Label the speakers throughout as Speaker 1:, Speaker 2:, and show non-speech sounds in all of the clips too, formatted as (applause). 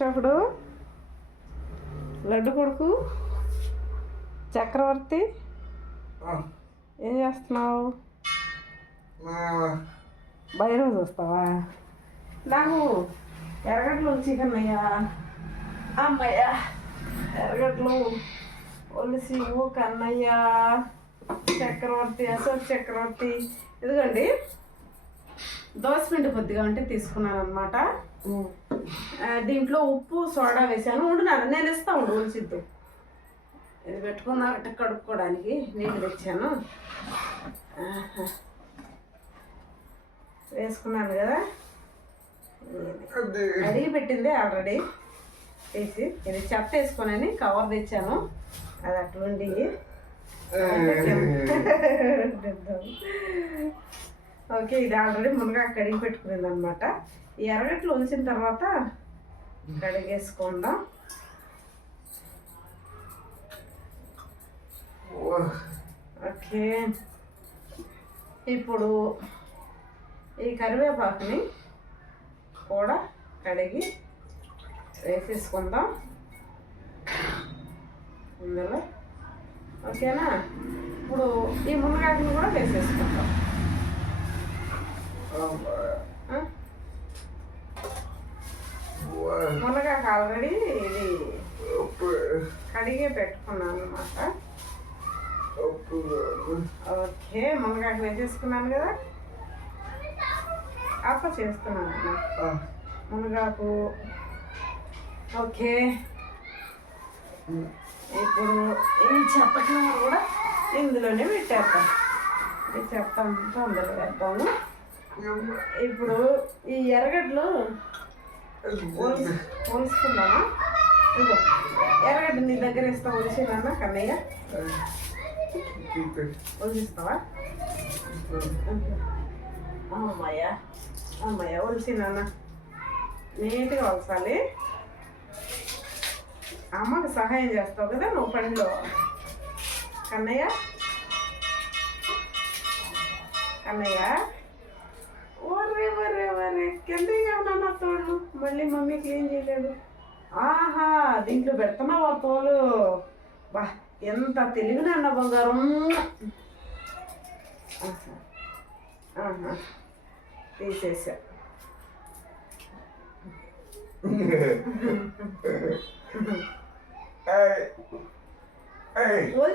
Speaker 1: అశోకుడు లడ్డు కొడుకు చక్రవర్తి ఏం చేస్తున్నావు? బయట చూస్తావా? నాకు ఎర్రగడ్డలు చికెన్ అయ్యా అమ్మయ్యా ఎర్రగడ్డలు ఒలిసి కన్నయ్య. చక్రవర్తి అశోక్ చక్రవర్తి. ఇదిగోండి. దోసపిండి కొద్దిగా ఉంటే తీసుకున్నాను అనమాట దీంట్లో ఉప్పు సోడా వేసాను. ఉండున్నాను నేను ఇస్తా ఉండు ఒలిసిద్దు ఇది పెట్టుకున్నా అంటే కడుక్కోవడానికి నీళ్ళు తెచ్చాను. వేసుకున్నాను కదా. అడిగి పెట్టింది ఆల్రెడీ. వేసి ఇది చెత్త వేసుకొని కవర్ తెచ్చాను. అది అటువంటి (laughs) ఓకే ఇది ఆల్రెడీ మునగా కడిగి పెట్టుకునేది అనమాట ఎర్రగట్లు ఉంచిన తర్వాత కడిగేసుకుందాం. ఓకే. ఇప్పుడు ఈ కరివేపాకుని కూడా కడిగి వేసేసుకుందాం. ఇందులో. ఓకేనా? ఇప్పుడు ఈ మునగాకుని కూడా వేసేసుకుందాం ఆ? మునగాకు ఆల్రెడీ ఇది కడిగే పెట్టుకున్నాను అనమాట ఓకే. మునగాకు వేసేసుకున్నాను కదా. అప్ప చేస్తున్నాను. మునగాకు. ఓకే. ఇప్పుడు ఈ చెత్తకి కూడా ఇందులోనే పెట్టేద్దాం. ఈ చెత్త అంతా అందులో వేద్దాము. ఇప్పుడు ఈ ఎర్రగడ్డలు ఒలుసుకుందామా ఇదిగో ఎర్రగడ్డ నీ దగ్గర ఇస్తా నాన్న కన్నయ్య? ఒలిస్తావా అమ్మయ్య అమ్మయ్య ఒలిసినా నీట్గా ఒలసాలి అమ్మకి సహాయం చేస్తావు కదా నువ్వు పనిలో. కన్నయ్య? కన్నయ్య? కిందగా ఉన్నా తోడు? మళ్ళీ మమ్మీ క్లీన్ చేయలేదు. ఆహా దీంట్లో పెడుతున్నావా తోలు బా ఎంత తెలివిన అన్న బంగారం. తీసేసా.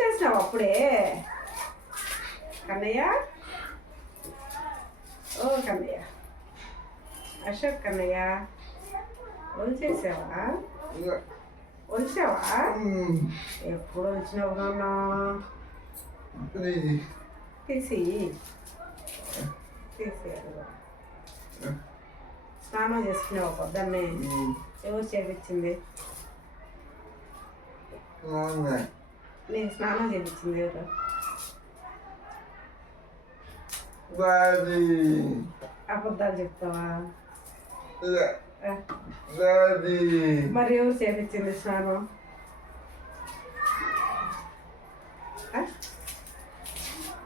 Speaker 1: చేసినావు అప్పుడే? కన్నయ్య? ఓ కన్నయ్య. అశోక్ కన్నయ్య చేసావా వచ్చావా ఎప్పుడు వచ్చినావు నాన్న? తీసి. తీసి స్నానం చేసుకున్నావు పొద్దున్నే. ఎవరు చేపించింది? నేను స్నానం చేపించింది ఎవరు? అబద్ధాలు చెప్తావా? ఆ, మరి ఎవరు చేపించింది స్నానం ఆ?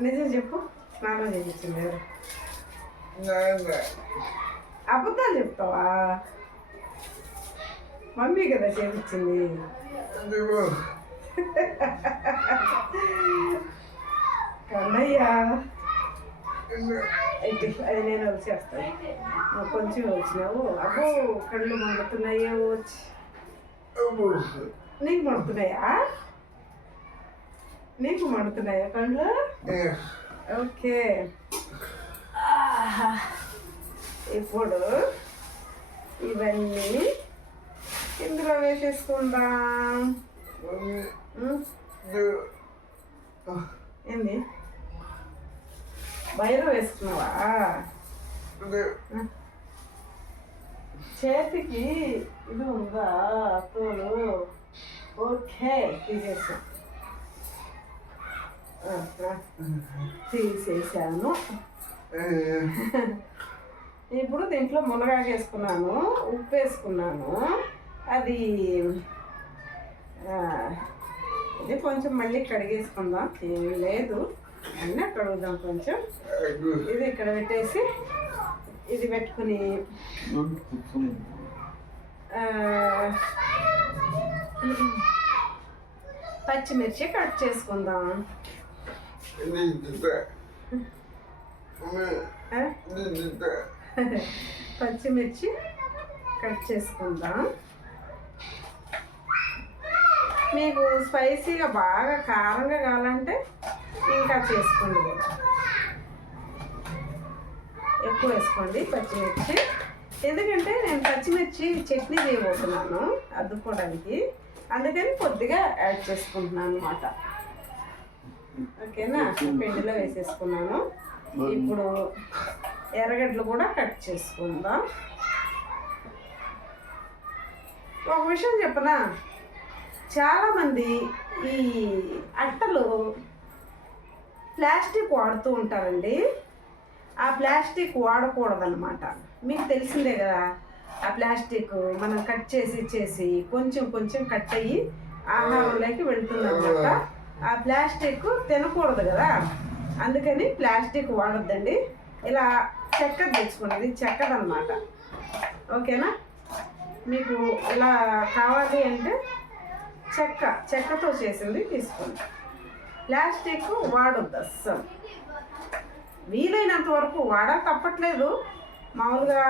Speaker 1: నిజం చెప్పు స్నానం చేపించింది ఎవరు అబద్ధాలు చెప్తావా మమ్మీ కదా చేపించింది కన్నయ్య అయితే అది నేను వచ్చేస్తాను నువ్వు కొంచెం వచ్చినావు. అబ్బో కళ్ళు మండుతున్నాయో? వచ్చి నీకు మండుతున్నాయా? నీకు మండుతున్నాయా కళ్ళు ఓకే. ఇప్పుడు ఇవన్నీ. ఇందులో వేసేసుకుందాం. ఏంది? బయలు వేసుకున్నావా? చేతికి ఇది ఉందా? తోలు? ఓకే తీసేసా. తీసేసాను. ఇప్పుడు దీంట్లో మునగాకు వేసుకున్నాను ఉప్పు వేసుకున్నాను. అది ఇది కొంచెం మళ్ళీ కడిగేసుకుందాం. ఏం లేదు. అన్న కడుగుదాం కొంచెం. ఇది ఇక్కడ పెట్టేసి ఇది పెట్టుకుని పచ్చిమిర్చి కట్ చేసుకుందాం. పచ్చిమిర్చి కట్ చేసుకుందాం. మీకు స్పైసీగా బాగా కారంగా కావాలంటే ఇంకా చేసుకోండి కూడా. ఎక్కువ వేసుకోండి పచ్చిమిర్చి. ఎందుకంటే నేను పచ్చిమిర్చి చట్నీ చేయబోతున్నాను అద్దుకోవడానికి అందుకని కొద్దిగా యాడ్ చేసుకుంటున్నాను అనమాట ఓకేనా? పిండిలో వేసేసుకున్నాను. ఇప్పుడు ఎర్రగడ్డలు కూడా కట్ చేసుకుందాం. ఒక విషయం చెప్పనా? చాలామంది ఈ అట్టలు ప్లాస్టిక్ వాడుతూ ఉంటారండి. ఆ ప్లాస్టిక్ వాడకూడదన్నమాట. మీకు తెలిసిందే కదా ఆ ప్లాస్టిక్ మనం కట్ చేసి చేసి కొంచెం కొంచెం కట్ అయ్యి ఆహారంలోకి వెళ్తుందన్నమాట. ఆ. ప్లాస్టిక్ తినకూడదు కదా. అందుకని ప్లాస్టిక్ వాడొద్దండి. ఇలా చెక్కది తెచ్చుకునేది చెక్కదన్నమాట ఓకేనా? మీకు ఇలా కావాలి అంటే చెక్క చెక్కతో చేసింది తీసుకోండి. ప్లాస్టిక్ వాడొద్దు అస్సలు. వీలైనంత వరకు వాడా తప్పట్లేదు. మామూలుగా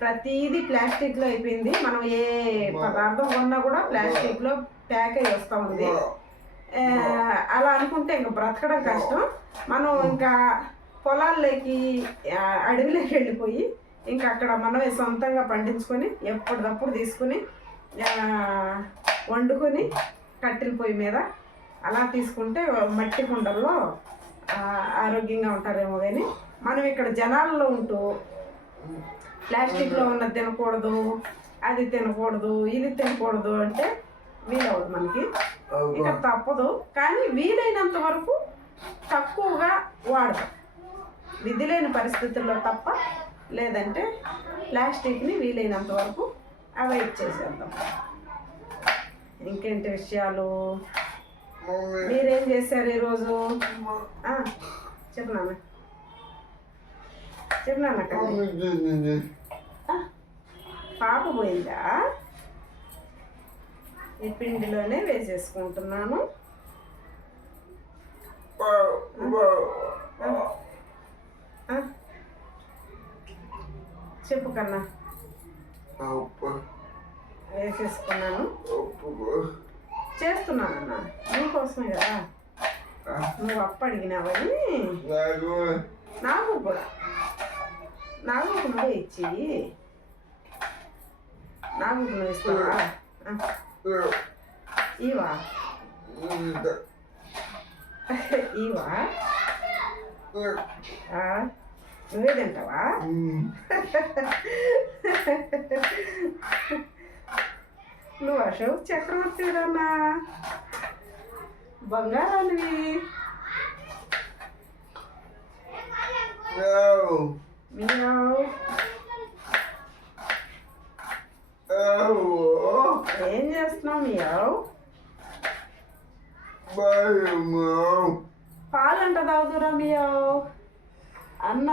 Speaker 1: ప్రతిదీ ప్లాస్టిక్లో అయిపోయింది. మనం ఏ పదార్థం కొన్నా కూడా ప్లాస్టిక్లో ప్యాక్ అయ్యి వస్తూ ఉంది. అలా అనుకుంటే ఇంకా బ్రతకడం కష్టం. మనం ఇంకా పొలాల్లోకి అడవిలోకి వెళ్ళిపోయి ఇంకా అక్కడ మనమే సొంతంగా పండించుకొని ఎప్పటికప్పుడు తీసుకుని వండుకొని కట్టెల పొయ్యి మీద అలా తీసుకుంటే మట్టి కుండల్లో ఆరోగ్యంగా ఉంటారేమో కానీ మనం ఇక్కడ జనాల్లో ఉంటూ ప్లాస్టిక్లో ఉన్నది తినకూడదు అది తినకూడదు ఇది తినకూడదు అంటే వీలవదు మనకి. ఇక తప్పదు. కానీ వీలైనంత వరకు తక్కువగా వాడతాం. విధి లేని పరిస్థితుల్లో తప్ప లేదంటే ప్లాస్టిక్ని వీలైనంత వరకు అవాయిడ్ చేసేద్దాం. ఇంకేంటి విషయాలు? మీరేం చేశారు ఈరోజు? ఆ, చెప్పు నాన్న. చెప్పు నాన్న అక్కడ. పాప పోయిందా? ఈ పిండిలోనే వేసేసుకుంటున్నాను? చెప్పు కన్నా. వేసేసుకున్నాను. చేస్తున్నానన్నా. నీకోసమే కదా. నువ్వు అప్ప అడిగినావని నాకు. కూడా. నాకు నువ్వే ఇచ్చి. నాకు నువ్వు ఇస్తావా? ఇవా ఇవా నువ్వే తింటావా? (laughs) నువ్వు అశోక్ చక్రవర్తి అన్నా బంగారానివి ఏం చేస్తున్నావు మీరావు పాలంట తాగుతురా మీయావు అన్న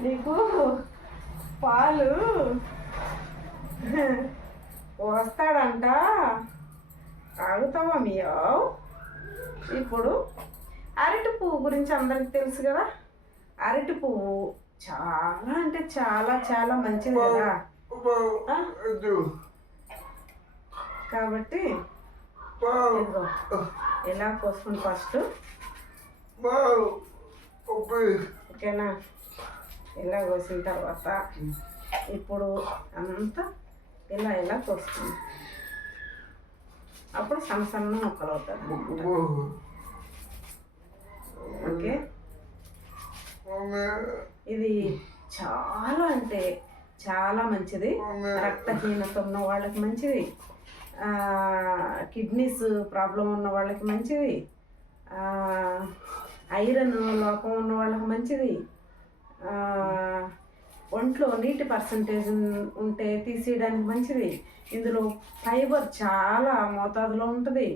Speaker 1: నీకు పాలు (laughs) వస్తాడంట. తాగుతావా మీయావు ఇప్పుడు అరటి పువ్వు గురించి అందరికి తెలుసు కదా? అరటి పువ్వు చాలా అంటే చాలా చాలా మంచిది కదా? కాబట్టి ఎలా పోసుకుని ఫస్ట్? ఓకేనా? ఇలా కోసిన తర్వాత? ఇప్పుడు అంతా ఇలా ఇలా కోసుకుంది అప్పుడు సన్న సన్న ముక్కలు అవుతుంది ఓకే? ఇది చాలా అంటే చాలా మంచిది. రక్తహీనత ఉన్న వాళ్ళకి మంచిది. కిడ్నీస్ ప్రాబ్లం ఉన్న వాళ్ళకి మంచిది. ఐరన్ లోపం ఉన్న వాళ్ళకి మంచిది. ఒంట్లో నీటి పర్సంటేజ్ ఉంటే తీసేయడానికి మంచిది. ఇందులో ఫైబర్ చాలా మోతాదులో ఉంటుంది.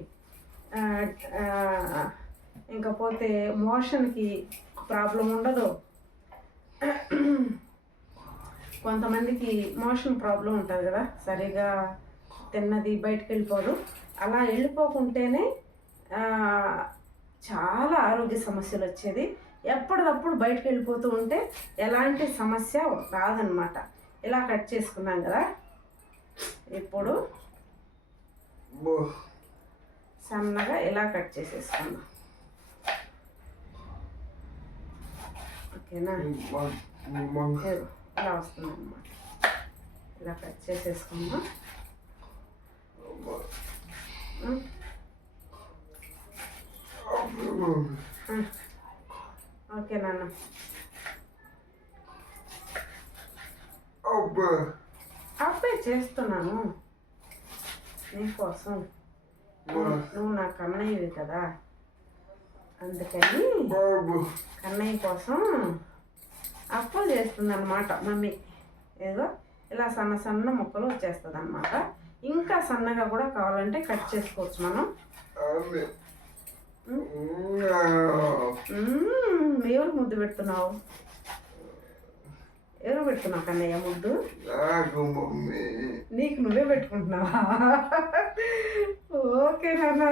Speaker 1: ఇంకపోతే ఇంకా పోతే మోషన్కి ప్రాబ్లం ఉండదు. కొంతమందికి మోషన్ ప్రాబ్లం ఉంటుంది కదా. సరిగా తిన్నది బయటకు వెళ్ళిపోదు. అలా వెళ్ళిపోకుంటేనే చాలా ఆరోగ్య సమస్యలు వచ్చేది. ఎప్పటికప్పుడు బయటకు వెళ్ళిపోతూ ఉంటే ఎలాంటి సమస్య రాదనమాట ఇలా కట్ చేసుకున్నాం కదా. ఇప్పుడు సన్నగా ఇలా కట్ చేసేసుకుందాం. ఓకేనా? ఇలా వస్తుంది అనమాట ఇలా కట్ చేసేసుకుందాం. ఉం. ఓకే నాన్న. అప్పుడే చేస్తున్నాను. నీకోసం నువ్వు నా కన్నయ్యవి కదా. అందుకని కన్నయ్య కోసం అప్పులు చేస్తుంది అనమాట మమ్మీ. ఏదో ఇలా సన్న సన్న ముక్కలు వచ్చేస్తుంది అనమాట ఇంకా సన్నగా కూడా కావాలంటే కట్ చేసుకోవచ్చు మనం. ఎవరు ముద్దు పెడుతున్నావు? ఎవరు పెడుతున్నావు కన్నయ్య ముద్దు?
Speaker 2: నాకు
Speaker 1: నువ్వే పెట్టుకుంటున్నావా? ఓకే నాన్న.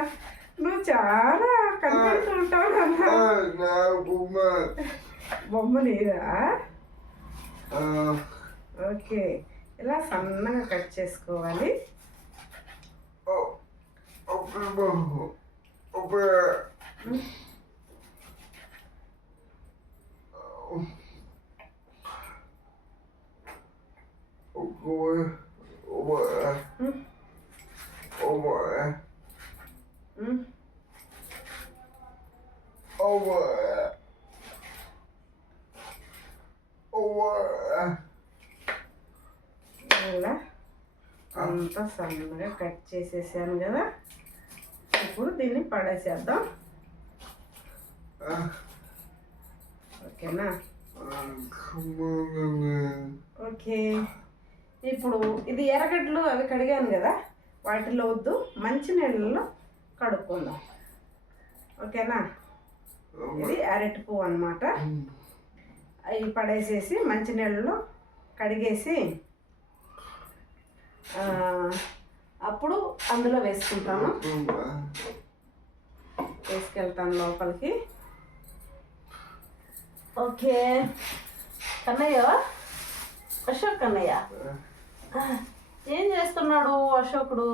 Speaker 1: నువ్వు చాలా కనిపెడుతూ ఉంటావు నాన్న. బొమ్మ లేదా? ఓకే. ఇలా సన్నగా కట్ చేసుకోవాలి? మ్మ్, మ్మ్. ఇలా అంతా సన్నగా కట్ చేసేసాను కదా ఇప్పుడు దీన్ని పడేసేద్దాం. ఓకేనా? ఓకే. ఇప్పుడు ఇది ఎర్రగడ్డలు అవి కడిగాను కదా వాటిలో వద్దు మంచి నీళ్ళలో కడుక్కుందాం. ఓకేనా? ఇది అరటి పువ్వు అనమాట అవి పడేసేసి మంచి నీళ్ళలో కడిగేసి అప్పుడు అందులో వేసుకుంటాను. వేసుకెళ్తాను లోపలికి. ఓకే. కన్నయ్య? అశోక్ కన్నయ్య? ఏం చేస్తున్నాడు అశోకుడు?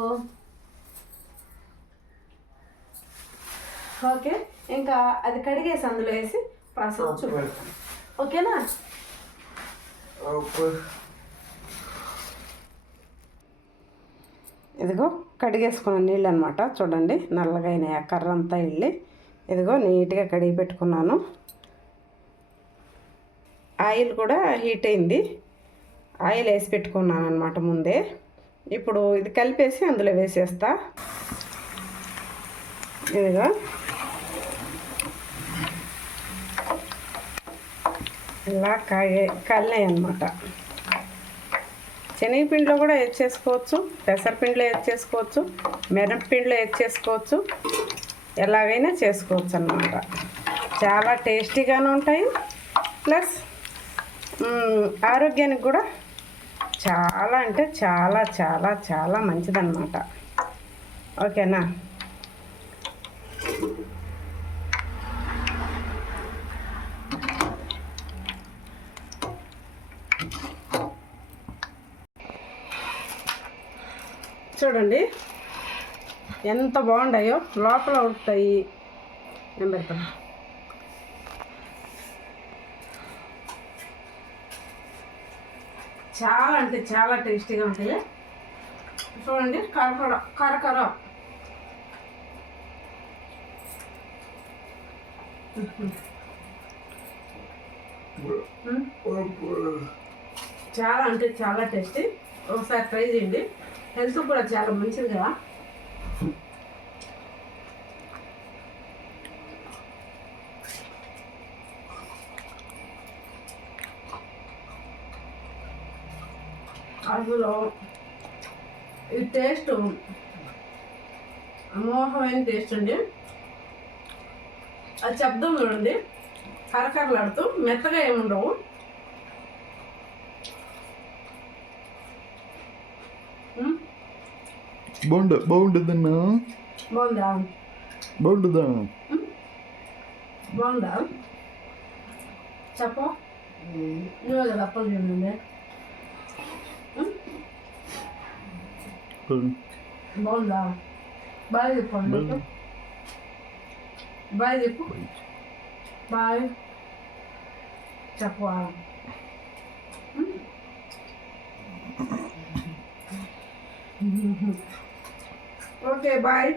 Speaker 1: ఓకే. ఇంకా అది కడిగేసి అందులో వేసి ప్రాసెస్ చూపెడతాను. ఓకేనా? ఇదిగో కడిగేసుకున్న నీళ్ళు అనమాట చూడండి నల్లగా అయినాయి ఆ కర్ర అంతా వెళ్ళి. ఇదిగో నీట్గా కడిగి పెట్టుకున్నాను. ఆయిల్ కూడా హీట్ అయింది. ఆయిల్ వేసి పెట్టుకున్నాను అనమాట ముందే. ఇప్పుడు ఇది కలిపేసి అందులో వేసేస్తా. ఇదిగో. ఇలా కాగే కల్లాయి అనమాట శనగపిండిలో కూడా యాడ్ చేసుకోవచ్చు పెసరపిండిలో యాడ్ చేసుకోవచ్చు మిరపపిండిలో యాడ్ చేసుకోవచ్చు ఎలాగైనా చేసుకోవచ్చు అన్నమాట. చాలా టేస్టీగానే ఉంటాయి. ప్లస్ ఆరోగ్యానికి కూడా చాలా అంటే చాలా చాలా చాలా మంచిదన్నమాట. ఓకేనా? చూడండి. ఎంత బాగుంటాయో లోపల ఉంటాయి. నేను పెడతాను చాలా అంటే చాలా టేస్టీగా ఉంటాయి. చూడండి కరకర కరకర. చాలా అంటే చాలా టేస్టీ. ఒకసారి ట్రై చేయండి. హెల్త్ కూడా చాలా మంచిది కదా? అసలు ఈ టేస్ట్ అమోహమైన టేస్ట్ అండి. అది శబ్దం చూడండి. కరకరలాడుతూ మెత్తగా ఏముండవు.
Speaker 3: బాగుండు బాగుంటుందన్నా
Speaker 1: బాగుందా
Speaker 3: బాగుంటుందా
Speaker 1: బాగుందా చెప్పు. నువ్వు కదా అప్పలు తినండి బాగుందా బాయ్ చెప్పండి. బాయ్ చెప్పు. బాయ్. చెప్పవా ఓకే బాయ్